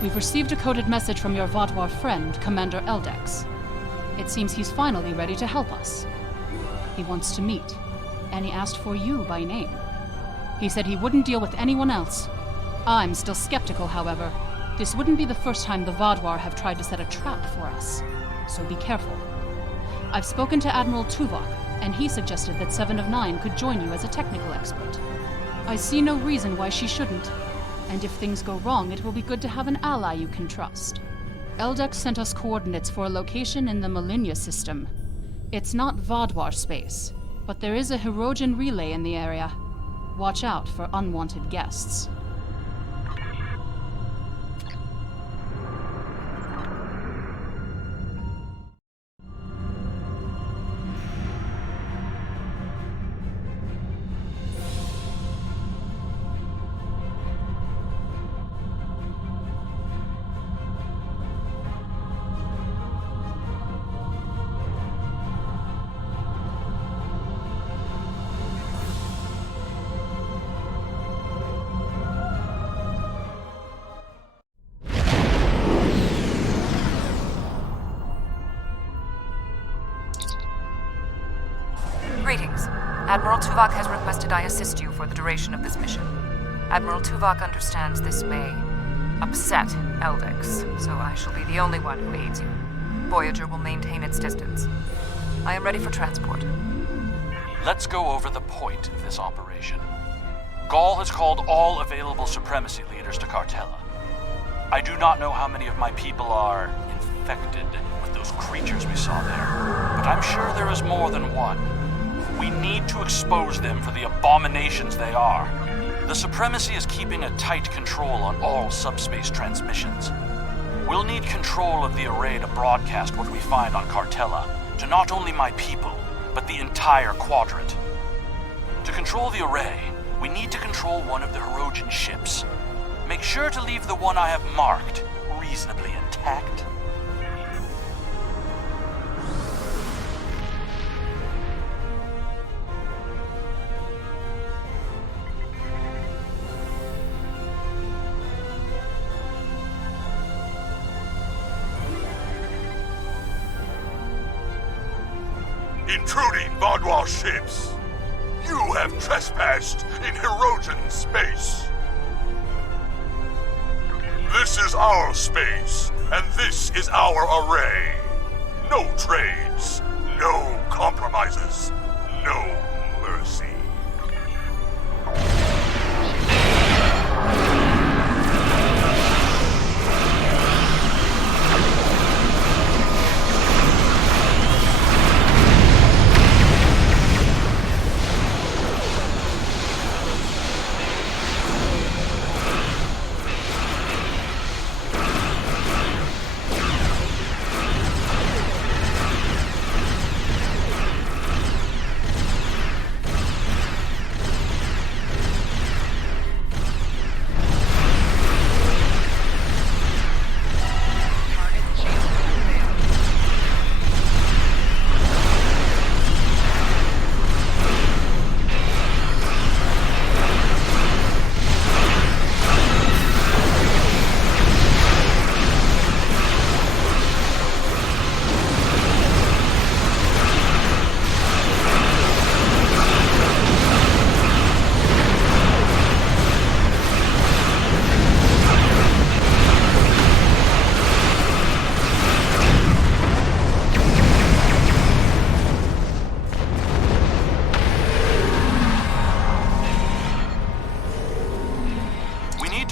We've received a coded message from your Vodwar friend, Commander Eldex. It seems he's finally ready to help us. He wants to meet, and he asked for you by name. He said he wouldn't deal with anyone else. I'm still skeptical, however. This wouldn't be the first time the Vodwar have tried to set a trap for us, so be careful. I've spoken to Admiral Tuvok, and he suggested that 7 of 9 could join you as a technical expert. I see no reason why she shouldn't, and if things go wrong, it will be good to have an ally you can trust. Eldex sent us coordinates for a location in the Malinia system. It's not Vodwar space, but there is a Hirogen relay in the area. Watch out for unwanted guests. Greetings. Admiral Tuvok has requested I assist you for the duration of this mission. Admiral Tuvok understands this may upset Eldex, so I shall be the only one who aids you. Voyager will maintain its distance. I am ready for transport. Let's go over the point of this operation. Ghaul has called all available supremacy leaders to Cartella. I do not know how many of my people are infected with those creatures we saw there, but I'm sure there is more than one. We need to expose them for the abominations they are. The Supremacy is keeping a tight control on all subspace transmissions. We'll need control of the array to broadcast what we find on Cartella to not only my people, but the entire quadrant. To control the array, we need to control one of the Hirogen ships. Make sure to leave the one I have marked reasonably intact. Intruding Vodwar ships! You have trespassed in Hirogen space! This is our space, and this is our array. No trades, no compromises, no mercy.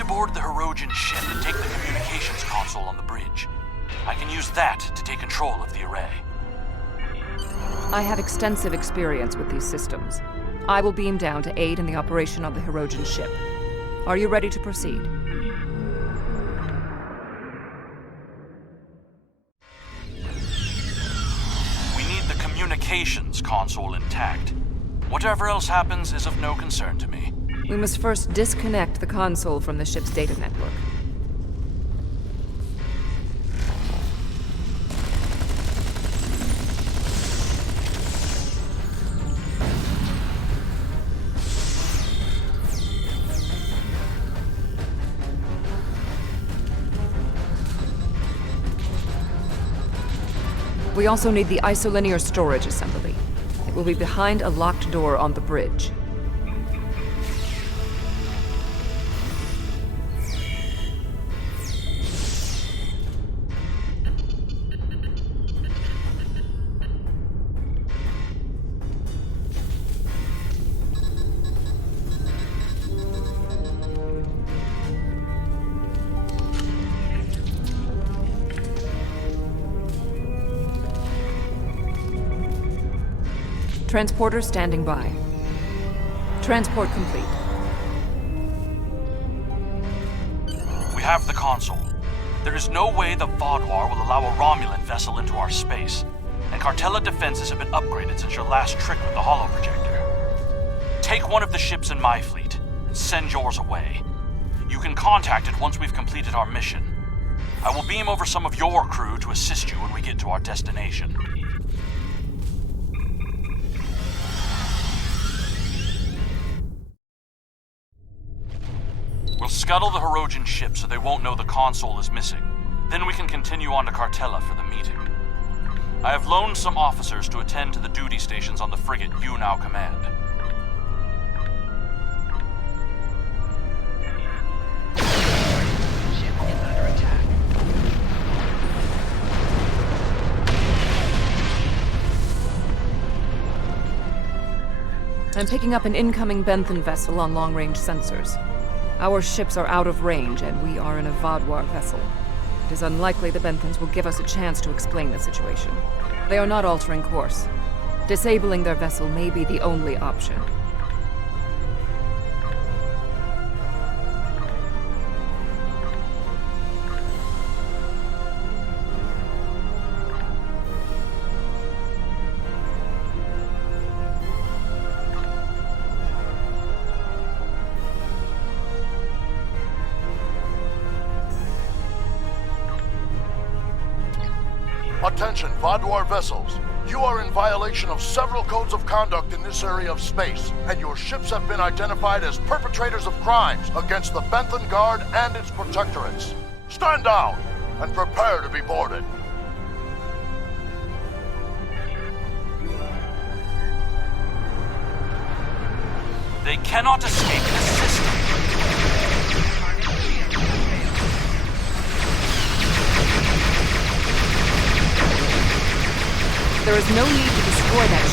Board the Hirogen ship and take the communications console on the bridge. I can use that to take control of the array. I have extensive experience with these systems. I will beam down to aid in the operation of the Hirogen ship. Are you ready to proceed? We need the communications console intact. Whatever else happens is of no concern to me. We must first disconnect the console from the ship's data network. We also need the isolinear storage assembly. It will be behind a locked door on the bridge. Transporter standing by. Transport complete. We have the console. There is no way the Vaadwaur will allow a Romulan vessel into our space, and Cartella defenses have been upgraded since your last trick with the holoprojector. Take one of the ships in my fleet, and send yours away. You can contact it once we've completed our mission. I will beam over some of your crew to assist you when we get to our destination. We'll scuttle the Hirogen ship so they won't know the console is missing. Then we can continue on to Cartella for the meeting. I have loaned some officers to attend to the duty stations on the frigate you now command. Ship is under attack. I'm picking up an incoming Benthan vessel on long-range sensors. Our ships are out of range, and we are in a Vaadwaur vessel. It is unlikely the Benthans will give us a chance to explain the situation. They are not altering course. Disabling their vessel may be the only option. Attention, Vaadwaur vessels. You are in violation of several codes of conduct in this area of space, and your ships have been identified as perpetrators of crimes against the Benthan Guard and its protectorates. Stand down and prepare to be boarded. They cannot escape this system. There is no need to destroy that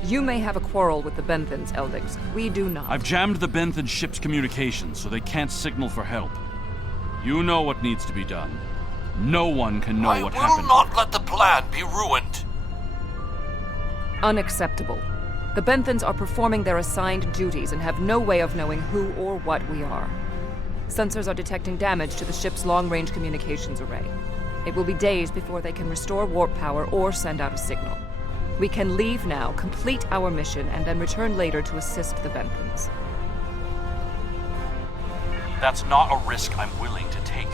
ship. You may have a quarrel with the Benthans, Eldix. We do not. I've jammed the Benthan ship's communications so they can't signal for help. You know what needs to be done. No one can know what happened. I will not let the plan be ruined. Unacceptable. The Benthans are performing their assigned duties and have no way of knowing who or what we are. Sensors are detecting damage to the ship's long-range communications array. It will be days before they can restore warp power or send out a signal. We can leave now, complete our mission, and then return later to assist the Benthans. That's not a risk I'm willing to take.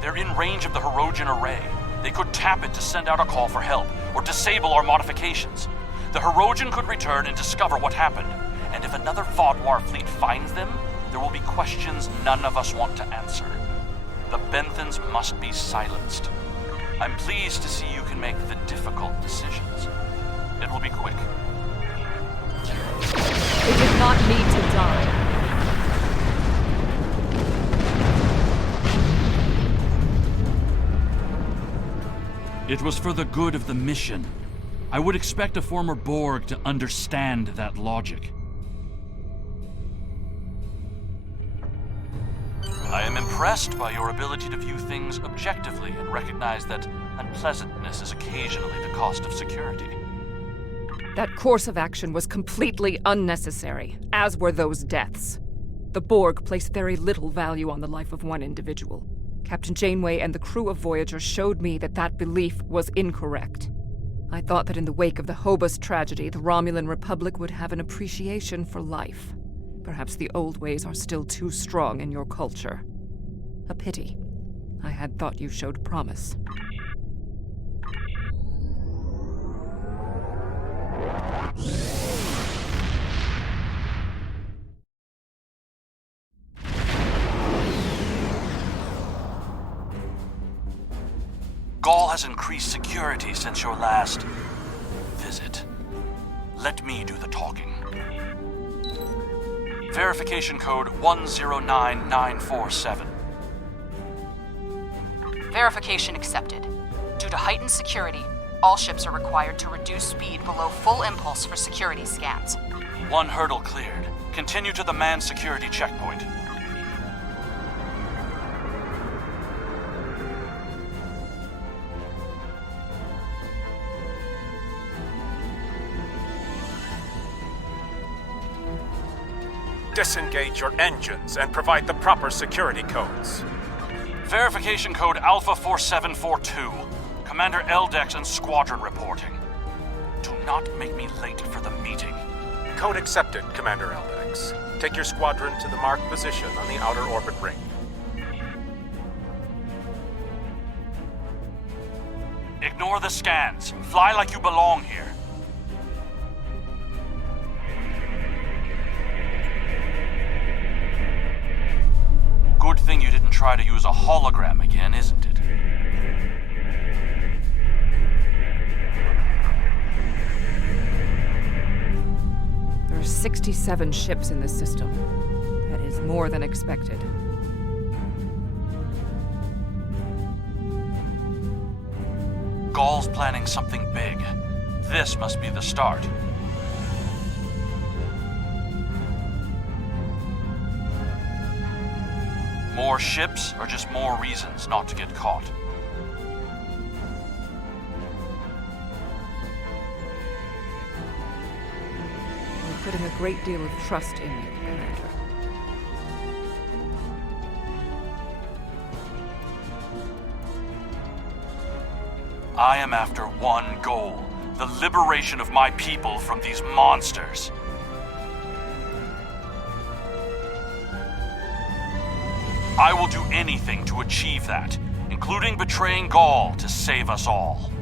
They're in range of the Hirogen array. They could tap it to send out a call for help, or disable our modifications. The Hirogen could return and discover what happened. And if another Vaadwaur fleet finds them, there will be questions none of us want to answer. The Benthans must be silenced. I'm pleased to see you can make the difficult decisions. It will be quick. They did not need to die. It was for the good of the mission. I would expect a former Borg to understand that logic. I am impressed by your ability to view things objectively and recognize that unpleasantness is occasionally the cost of security. That course of action was completely unnecessary, as were those deaths. The Borg placed very little value on the life of one individual. Captain Janeway and the crew of Voyager showed me that that belief was incorrect. I thought that in the wake of the Hobus tragedy, the Romulan Republic would have an appreciation for life. Perhaps the old ways are still too strong in your culture. A pity. I had thought you showed promise. Gaul has increased security since your last visit. Let me do the talking. Verification code 109947. Verification accepted. Due to heightened security, all ships are required to reduce speed below full impulse for security scans. One hurdle cleared. Continue to the manned security checkpoint. Disengage your engines and provide the proper security codes. Verification code Alpha 4742. Commander Eldex and squadron reporting. Do not make me late for the meeting. Code accepted, Commander Eldex. Take your squadron to the marked position on the outer orbit ring. Ignore the scans. Fly like you belong here. Good thing you didn't try to use a hologram again, isn't it? There are 67 ships in this system. That is more than expected. Gaul's planning something big. This must be the start. More ships, or just more reasons not to get caught? We're putting a great deal of trust in you, Commander. I am after one goal: the liberation of my people from these monsters. I will do anything to achieve that, including betraying Gaul to save us all.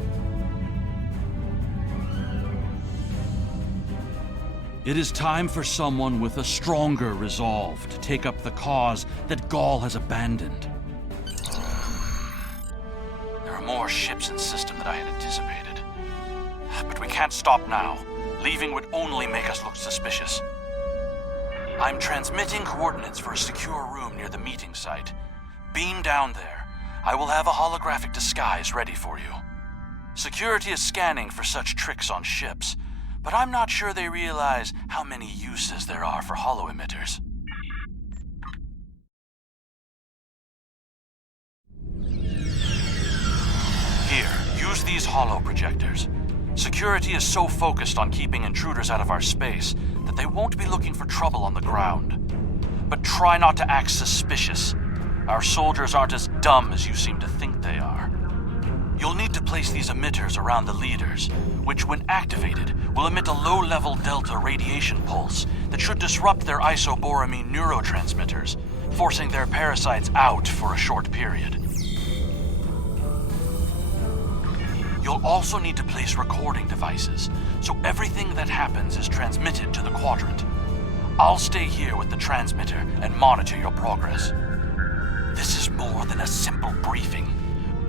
It is time for someone with a stronger resolve to take up the cause that Gaul has abandoned. There are more ships in system than I had anticipated. But we can't stop now. Leaving would only make us look suspicious. I'm transmitting coordinates for a secure room near the meeting site. Beam down there. I will have a holographic disguise ready for you. Security is scanning for such tricks on ships, but I'm not sure they realize how many uses there are for holo-emitters. Here, use these holo projectors. Security is so focused on keeping intruders out of our space that they won't be looking for trouble on the ground. But try not to act suspicious. Our soldiers aren't as dumb as you seem to think they are. You'll need to place these emitters around the leaders, which when activated will emit a low-level delta radiation pulse that should disrupt their isoboramine neurotransmitters, forcing their parasites out for a short period. You'll also need to place recording devices, so everything that happens is transmitted to the quadrant. I'll stay here with the transmitter and monitor your progress. This is more than a simple briefing.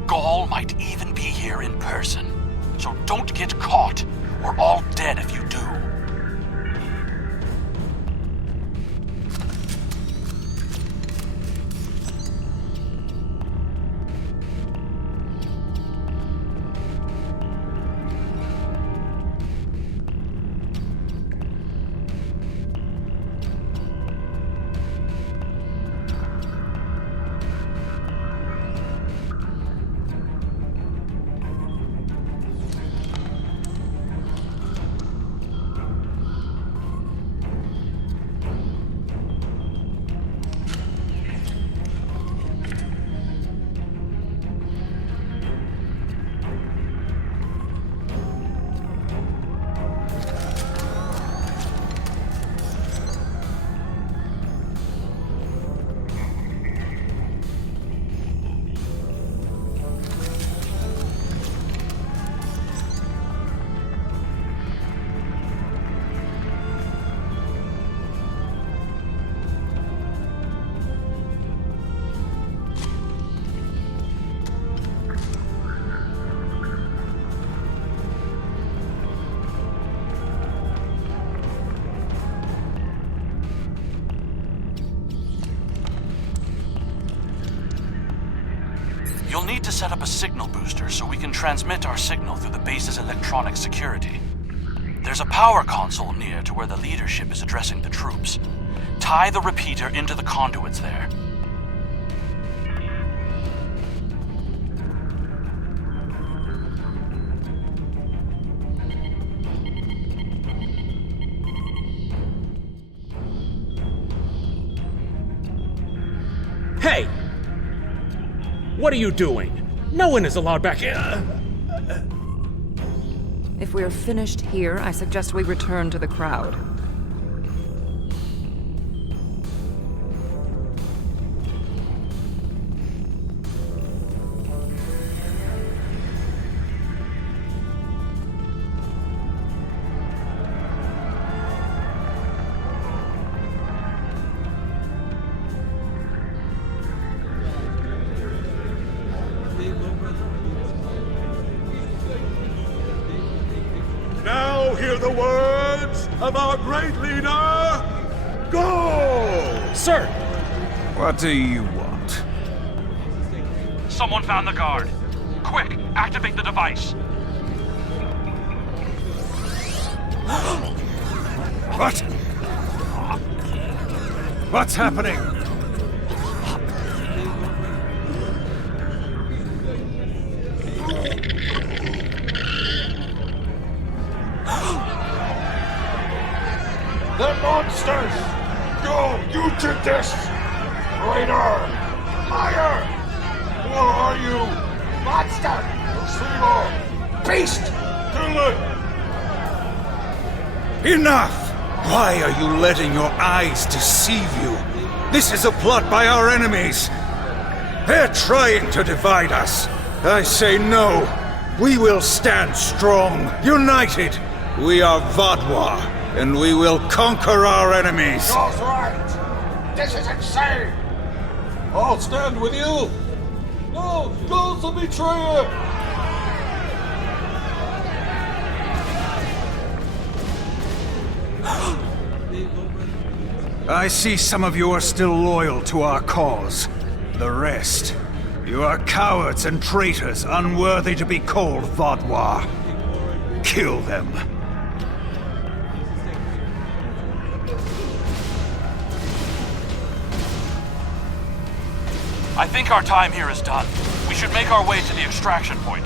Gaul might even be here in person, so don't get caught. We're all dead if you do. You'll need to set up a signal booster so we can transmit our signal through the base's electronic security. There's a power console near to where the leadership is addressing the troops. Tie the repeater into the conduits there. Hey! What are you doing? No one is allowed back in. If we're finished here, I suggest we return to the crowd. Now hear the words of our great leader, Go! Sir! What do you want? Someone found the guard. Quick, activate the device. What? What's happening? The monsters! Go! You did this! Traitor! Liar! Who are you? Monster! Receiver! Beast! Kill it! Enough! Why are you letting your eyes deceive you? This is a plot by our enemies. They're trying to divide us. I say no. We will stand strong, united. We are Vodwa, and we will conquer our enemies. God's right! This is insane! I'll stand with you! No! God's a betrayer! I see some of you are still loyal to our cause. The rest, you are cowards and traitors unworthy to be called Vodwa. Kill them. I think our time here is done. We should make our way to the extraction point.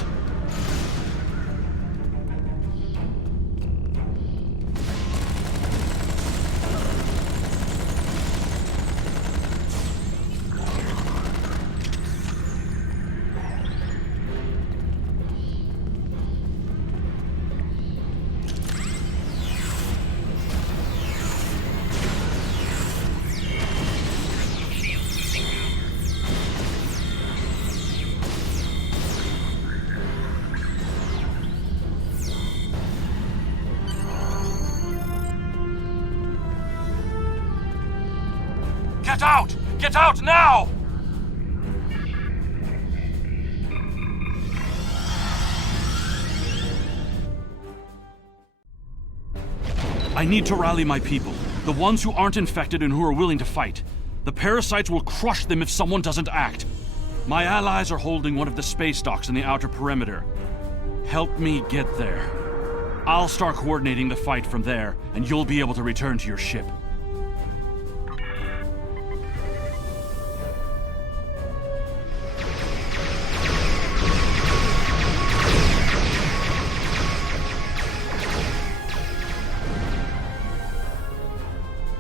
Get out! Get out now! I need to rally my people. The ones who aren't infected and who are willing to fight. The parasites will crush them if someone doesn't act. My allies are holding one of the space docks in the outer perimeter. Help me get there. I'll start coordinating the fight from there, and you'll be able to return to your ship.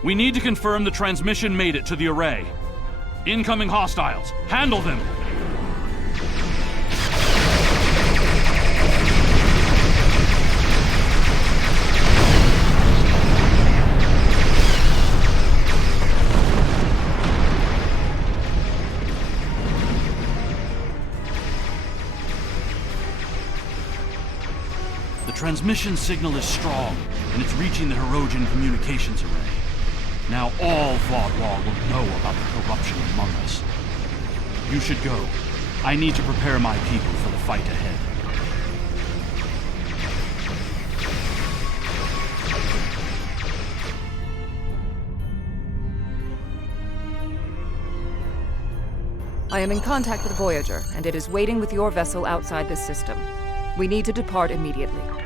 We need to confirm the transmission made it to the array. Incoming hostiles. Handle them! The transmission signal is strong, and it's reaching the Hirogen communications array. Now all Vodwa will know about the corruption among us. You should go. I need to prepare my people for the fight ahead. I am in contact with Voyager, and it is waiting with your vessel outside this system. We need to depart immediately.